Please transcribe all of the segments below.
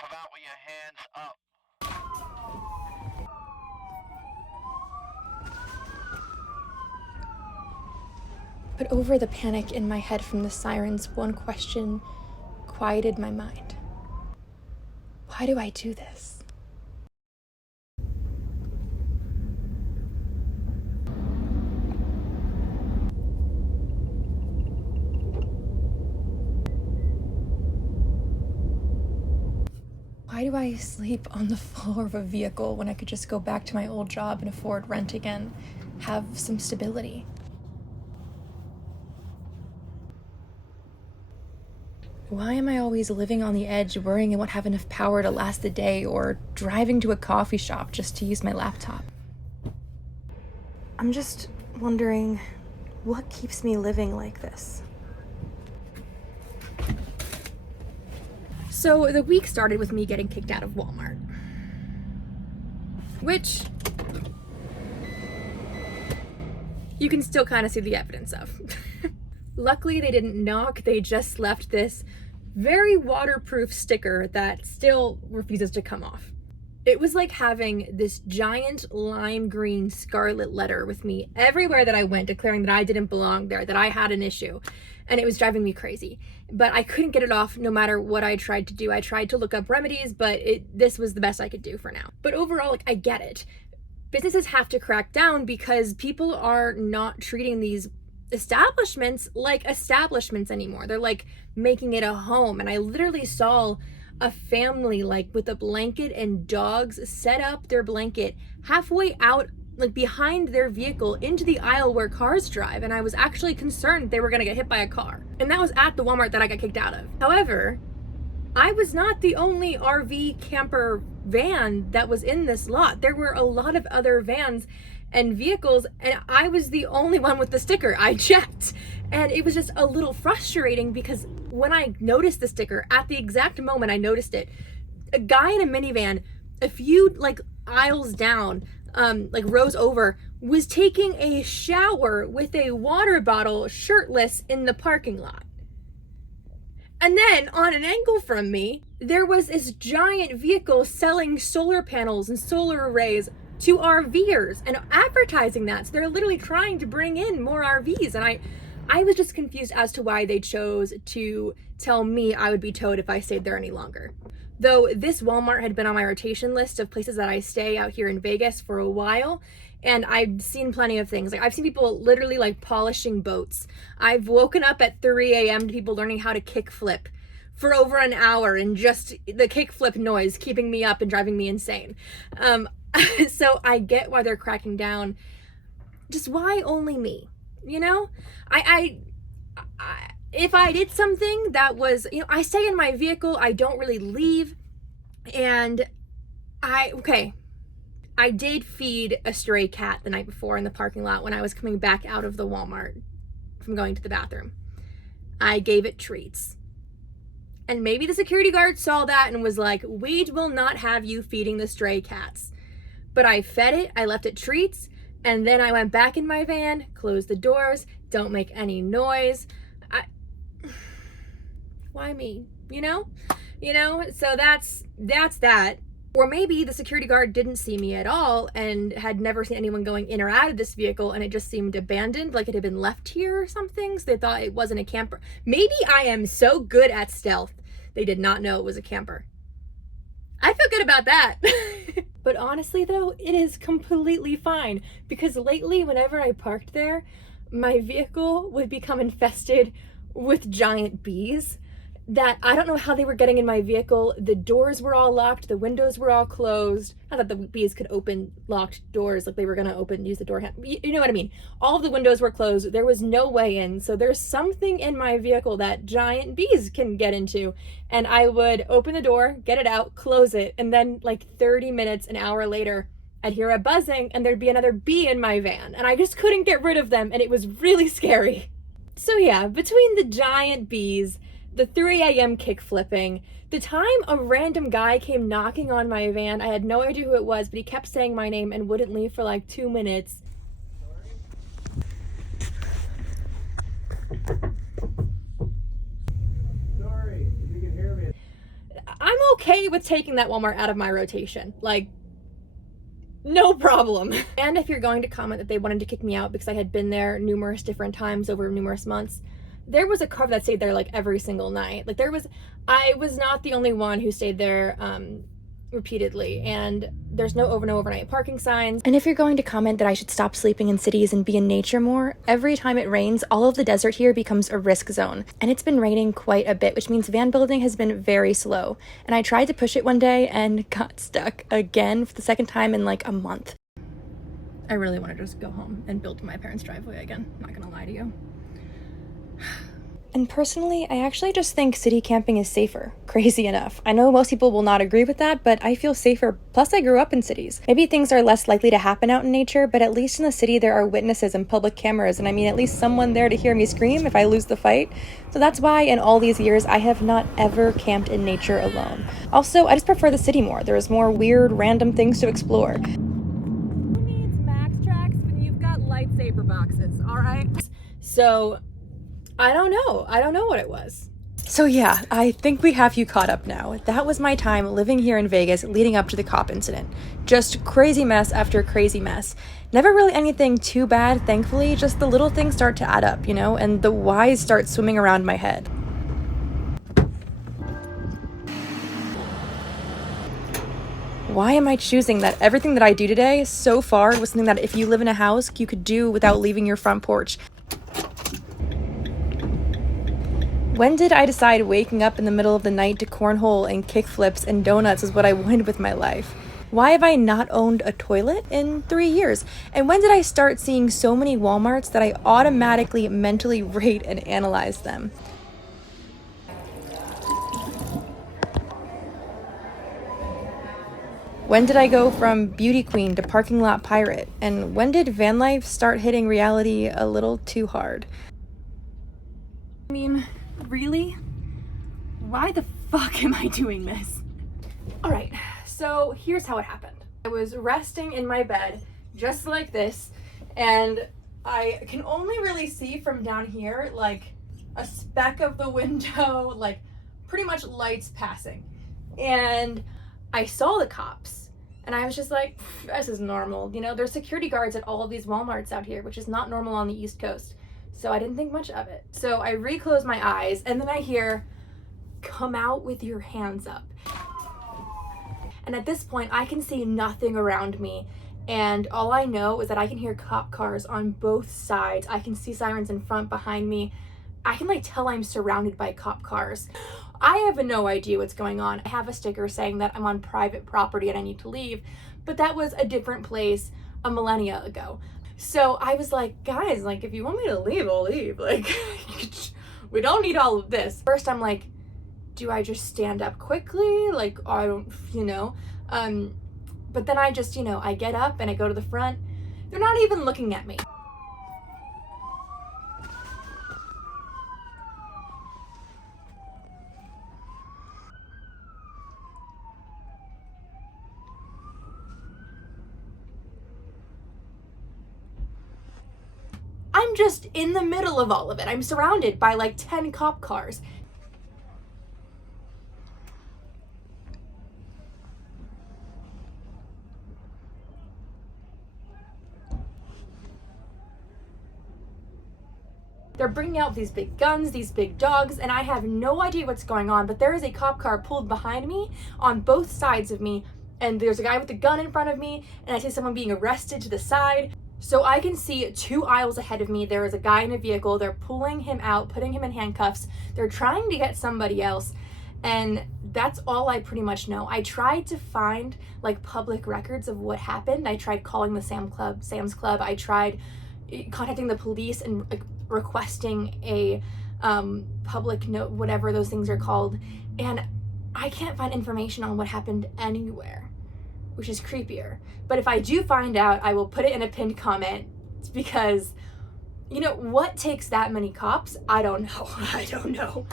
Come out with your hands up. But over the panic in my head from the sirens, one question quieted my mind. Why do I do this? Why do I sleep on the floor of a vehicle when I could just go back to my old job and afford rent again, have some stability? Why am I always living on the edge, worrying I won't have enough power to last the day, or driving to a coffee shop just to use my laptop? I'm just wondering, what keeps me living like this? So the week started with me getting kicked out of Walmart, which you can still kind of see the evidence of. Luckily, they didn't knock, they just left this very waterproof sticker that still refuses to come off. It was like having this giant lime green scarlet letter with me everywhere that I went, declaring that I didn't belong there, that I had an issue, and it was driving me crazy. But I couldn't get it off no matter what I tried to do. I tried to look up remedies, but this was the best I could do for now. But overall, I get it. Businesses have to crack down because people are not treating these establishments like establishments anymore. They're like making it a home. And I literally saw a family with a blanket and dogs set up their blanket halfway out, behind their vehicle into the aisle where cars drive. And I was actually concerned they were gonna get hit by a car. And that was at the Walmart that I got kicked out of. However, I was not the only RV camper van that was in this lot. There were a lot of other vans and vehicles, and I was the only one with the sticker. I checked, and it was just a little frustrating because when I noticed the sticker, at the exact moment I noticed it, a guy in a minivan a few aisles down, rows over, was taking a shower with a water bottle shirtless in the parking lot. And then on an angle from me, there was this giant vehicle selling solar panels and solar arrays to RVers and advertising that. So they're literally trying to bring in more RVs. And I was just confused as to why they chose to tell me I would be towed if I stayed there any longer. Though this Walmart had been on my rotation list of places that I stay out here in Vegas for a while, and I've seen plenty of things. I've seen people literally polishing boats. I've woken up at 3 a.m. to people learning how to kickflip for over an hour, and just the kickflip noise keeping me up and driving me insane. So I get why they're cracking down. Just why only me? If I did something that was, I stay in my vehicle, I don't really leave, and I did feed a stray cat the night before in the parking lot when I was coming back out of the Walmart from going to the bathroom. I gave it treats. And maybe the security guard saw that and was like, we will not have you feeding the stray cats. But I fed it, I left it treats, and then I went back in my van, closed the doors, don't make any noise. Why me? So that's that. Or maybe the security guard didn't see me at all and had never seen anyone going in or out of this vehicle, and it just seemed abandoned, like it had been left here or something, so they thought it wasn't a camper. Maybe I am so good at stealth, they did not know it was a camper. I feel good about that. But honestly though, it is completely fine, because lately whenever I parked there, my vehicle would become infested with giant bees that I don't know how they were getting in my vehicle. The doors were all locked, the windows were all closed. Not that the bees could open locked doors, like they were gonna use the door handle. You know what I mean? All of the windows were closed, there was no way in. So there's something in my vehicle that giant bees can get into. And I would open the door, get it out, close it, and then 30 minutes, an hour later, I'd hear a buzzing and there'd be another bee in my van. And I just couldn't get rid of them, and it was really scary. So yeah, between the giant bees, the 3 a.m. kick flipping, the time a random guy came knocking on my van, I had no idea who it was, but he kept saying my name and wouldn't leave for 2 minutes. Sorry, if you can hear me. I'm okay with taking that Walmart out of my rotation. Like, no problem. And if you're going to comment that they wanted to kick me out because I had been there numerous different times over numerous months, there was a carver that stayed there like every single night. Like I was not the only one who stayed there repeatedly, and there's no overnight parking signs. And if you're going to comment that I should stop sleeping in cities and be in nature more, every time it rains, all of the desert here becomes a risk zone. And it's been raining quite a bit, which means van building has been very slow. And I tried to push it one day and got stuck again for the second time in like a month. I really want to just go home and build my parents' driveway again, not gonna lie to you. And personally, I actually just think city camping is safer. Crazy enough. I know most people will not agree with that, but I feel safer. Plus, I grew up in cities. Maybe things are less likely to happen out in nature, but at least in the city there are witnesses and public cameras, and I mean at least someone there to hear me scream if I lose the fight. So that's why in all these years I have not ever camped in nature alone. Also, I just prefer the city more. There's more weird, random things to explore. Who needs max tracks when you've got lightsaber boxes, alright? So I don't know what it was. So yeah, I think we have you caught up now. That was my time living here in Vegas leading up to the cop incident. Just crazy mess after crazy mess. Never really anything too bad, thankfully, just the little things start to add up, you know, and the whys start swimming around my head. Why am I choosing that everything that I do today so far was something that if you live in a house, you could do without leaving your front porch? When did I decide waking up in the middle of the night to cornhole and kickflips and donuts is what I wanted with my life? Why have I not owned a toilet in 3 years? And when did I start seeing so many Walmarts that I automatically mentally rate and analyze them? When did I go from beauty queen to parking lot pirate? And when did van life start hitting reality a little too hard? I mean, really? Why the fuck am I doing this? All right, so here's how it happened. I was resting in my bed just like this, and I can only really see from down here like a speck of the window, like pretty much lights passing. And I saw the cops and I was just like, this is normal. You know, there's security guards at all of these Walmarts out here, which is not normal on the East Coast. So I didn't think much of it. So I reclosed my eyes and then I hear, come out with your hands up. And at this point I can see nothing around me. And all I know is that I can hear cop cars on both sides. I can see sirens in front, behind me. I can like tell I'm surrounded by cop cars. I have no idea what's going on. I have a sticker saying that I'm on private property and I need to leave, but that was a different place a millennia ago. So I was like, guys, like if you want me to leave, I'll leave. Like, we don't need all of this. First I'm like, do I just stand up quickly? Like, I don't, you know, but then I just, you know, I get up and I go to the front. They're not even looking at me. I'm just in the middle of all of it. I'm surrounded by like 10 cop cars. They're bringing out these big guns, these big dogs, and I have no idea what's going on, but there is a cop car pulled behind me on both sides of me, and there's a guy with a gun in front of me, and I see someone being arrested to the side. So I can see 2 aisles ahead of me, there is a guy in a vehicle, they're pulling him out, putting him in handcuffs, they're trying to get somebody else, and that's all I pretty much know. I tried to find like public records of what happened. I tried calling the Sam's Club, I tried contacting the police and like requesting a public note, whatever those things are called, and I can't find information on what happened anywhere, which is creepier. But if I do find out, I will put it in a pinned comment, because, you know, what takes that many cops? I don't know. I don't know.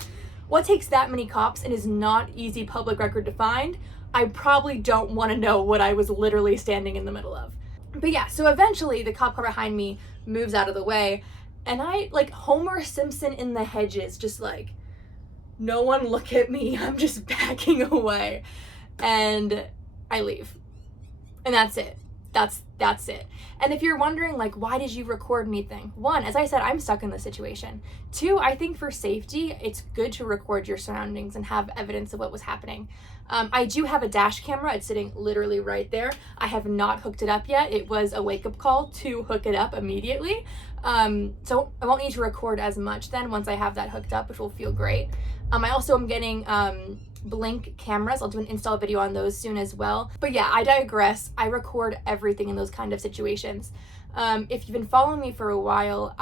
What takes that many cops and is not easy public record to find? I probably don't want to know what I was literally standing in the middle of. But yeah, so eventually the cop car behind me moves out of the way, and I, like Homer Simpson in the hedges, just like no one look at me, I'm just backing away, and I leave. And that's it. That's it. And if you're wondering, like, why did you record anything? One, as I said, I'm stuck in this situation. Two, I think for safety, it's good to record your surroundings and have evidence of what was happening. I do have a dash camera. It's sitting literally right there. I have not hooked it up yet. It was a wake-up call to hook it up immediately. So I won't need to record as much then once I have that hooked up, which will feel great. I also am getting Blink cameras. I'll do an install video on those soon as well. But yeah, I digress. I record everything in those kind of situations. If you've been following me for a while,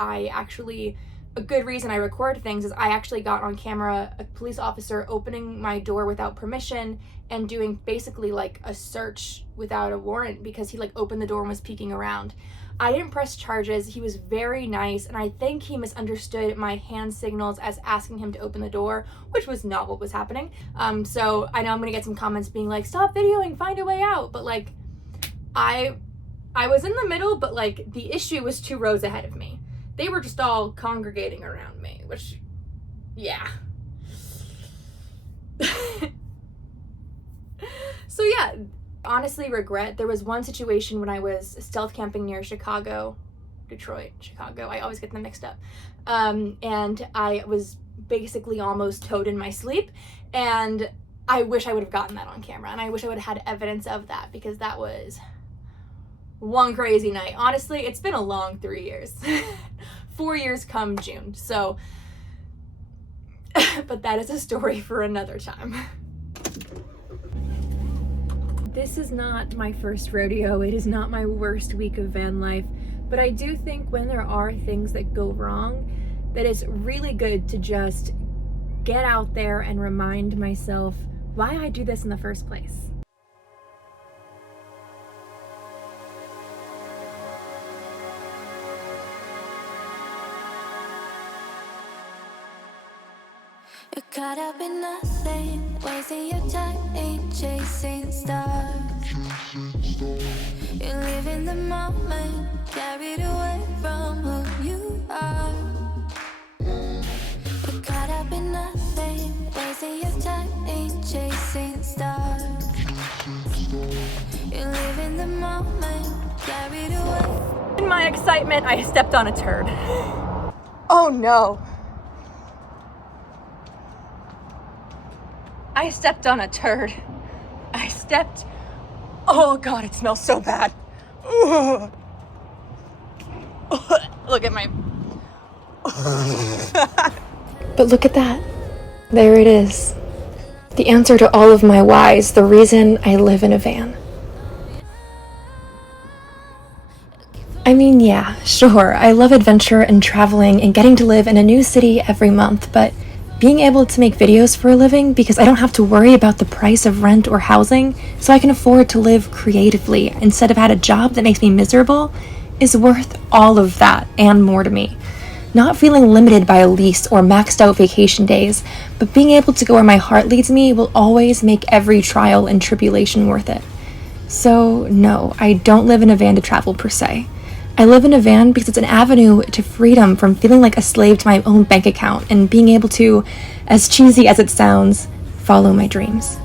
a good reason I record things is I actually got on camera a police officer opening my door without permission and doing basically like a search without a warrant because he like opened the door and was peeking around. I didn't press charges. He was very nice, and I think he misunderstood my hand signals as asking him to open the door, which was not what was happening. So I know I'm gonna get some comments being like, stop videoing, find a way out. But like, I was in the middle, but like the issue was 2 rows ahead of me. They were just all congregating around me, which, yeah. So yeah. Honestly regret. There was one situation when I was stealth camping near Detroit, Chicago. I always get them mixed up. And I was basically almost towed in my sleep. And I wish I would have gotten that on camera. And I wish I would have had evidence of that because that was one crazy night. Honestly, it's been a long 3 years. 4 years come June. So, but that is a story for another time. This is not my first rodeo. It is not my worst week of van life, but I do think when there are things that go wrong, that it's really good to just get out there and remind myself why I do this in the first place. You're caught up in nothing, wasting your time, ain't chasing stars. You live in the moment, carried away from who you are. You're caught up in nothing, wasting your time, ain't chasing stars. You live in the moment, carried away. In my excitement, I stepped on a turd. Oh no. I stepped on a turd. Oh God, it smells so bad. Ugh. Look at my... But look at that. There it is. The answer to all of my whys, the reason I live in a van. I mean, yeah, sure, I love adventure and traveling and getting to live in a new city every month, but being able to make videos for a living because I don't have to worry about the price of rent or housing, so I can afford to live creatively instead of had a job that makes me miserable, is worth all of that and more to me. Not feeling limited by a lease or maxed out vacation days, but being able to go where my heart leads me will always make every trial and tribulation worth it. So no, I don't live in a van to travel per se. I live in a van because it's an avenue to freedom from feeling like a slave to my own bank account and being able to, as cheesy as it sounds, follow my dreams.